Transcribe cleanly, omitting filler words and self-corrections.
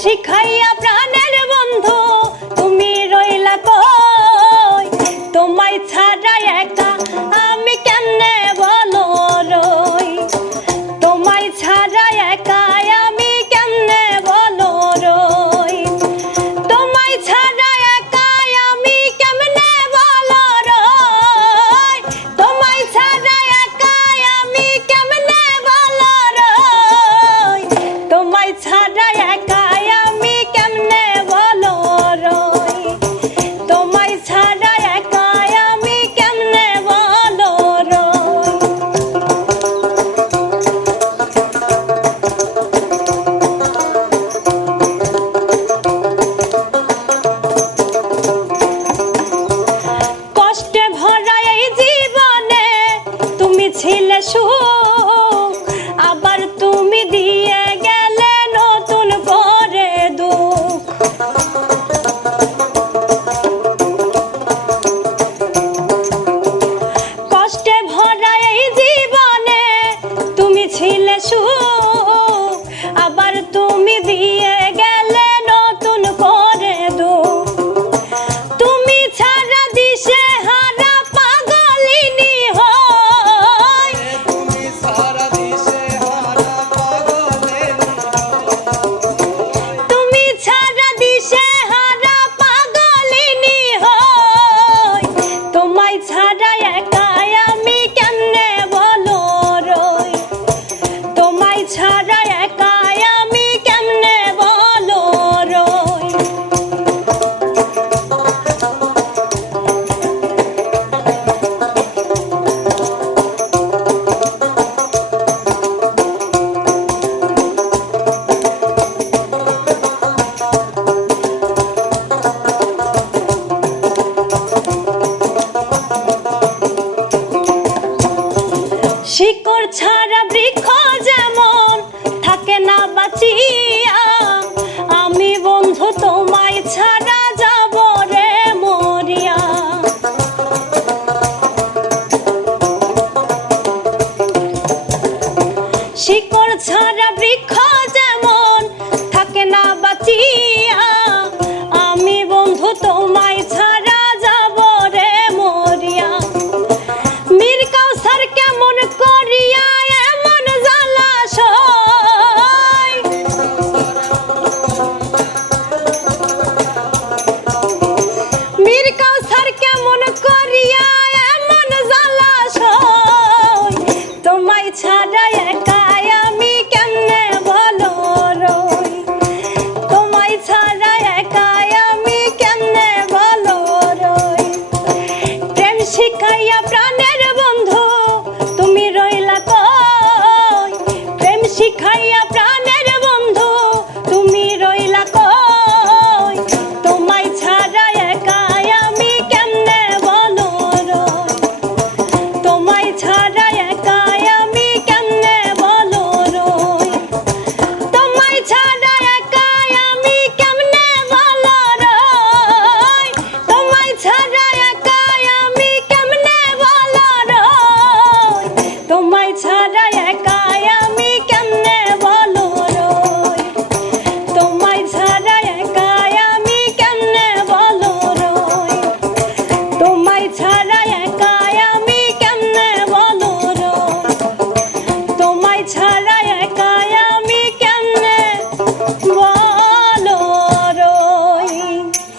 শিখাইয়া প্রাণের বন্ধু তুমি রইলা কই, তোমায় ছাড়া একা আমি কেমনে বলো রই, তোমায় ছাড়া একা আমি কেমনে বলো রই, তোমায় ছাড়া একা আমি কেমনে বলো রই, তোমায় ছাড়া একা আমি কেমনে বলো রই, তোমায় ছাড়া একা আমি কেমনে বলো রই, তোমায় ছাড়া একা আমি কেমনে বলো রই। কষ্টে ভরা এই জীবনে তুমি ছিলে সুখ, আবার তুমি দিয়ে গেলে নতুন করে দুঃখ। কষ্টে ভরা এই জীবনে তুমি ছিলে সুখ, আবার তুমি দিয়ে গেলে নতুন করে দুঃখ। তুমি ছাড়া দিশে হারা পাগলিনী হই, তুমি সারা দিশে হারা পাগলিনী তুমি ছাড়া দিশে হারা পাগলিনী হই, তোমায় ছাড়া একা আমি কেমনে বলো রই, তোমায় ছাড়া একা আমি কেমনে বলো রই। শিকড় ছাড়া বৃক্ষ যেমন থাকে না বাঁচিয়া, আমি বন্ধু তোমায় ছাড়া যাব রে মরিয়া। শিকড় ছাড়া বৃক্ষ যেমন থাকে না বাঁচিয়া, আমি বন্ধু তোমায় ছাড়া যাব রে মরিয়া। মীর কাউসার কেমন করিয়া এমন জলাশয়, মীর কাউসার কেমন করিয়া এমন জলাশয়, তোমায় ছাড়া একা